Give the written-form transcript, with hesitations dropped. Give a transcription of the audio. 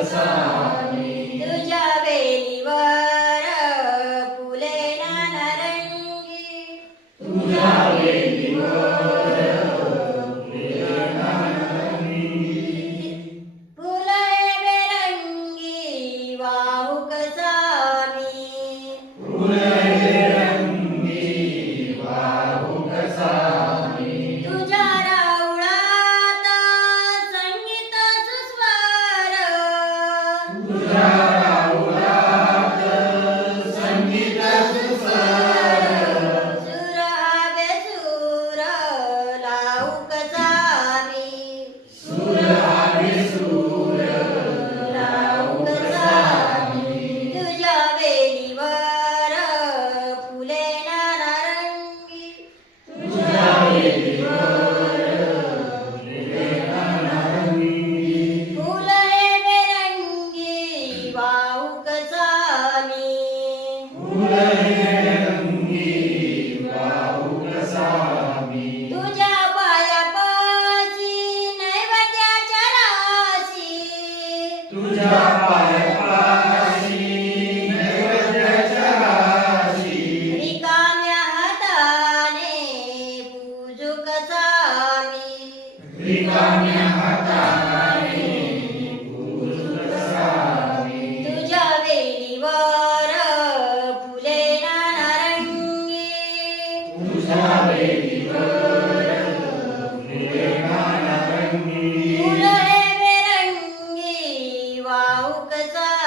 कसावी तुझ्या वेलीवर फुले नानारंगी तुझ्या वेलीवर फुले नानारंगी फुले बेरंगी वाहू कसावी फुले रंगी वाहू कसावी तुझ्या राऊळात संगीत सुस्वर तुझ्या राऊळात संगीत सुस्वर सुर हवे सुर लावू कसावी सुर हवे सुर लावू कसावी तुझ्या वेलीवर फुले नानारंगी तुझ्या वेलीवर फुले नानारंगी फुले बेरंगी वाहू कसावी फुले रंगी वाहू कसावी तुझ्या पायापाशी नैवेद्याच्या राशी तुझ्या पायापाशी नैवेद्याच्या राशी रिकाम्या हाताने पूजू कसावी रिकाम्या हाताने पूज कसावी तुझ्या वेलीवर फुले नानारंगी तुझ्या वेलीवर फुले नानारंगी फुले बेरंगी वाहू कसावी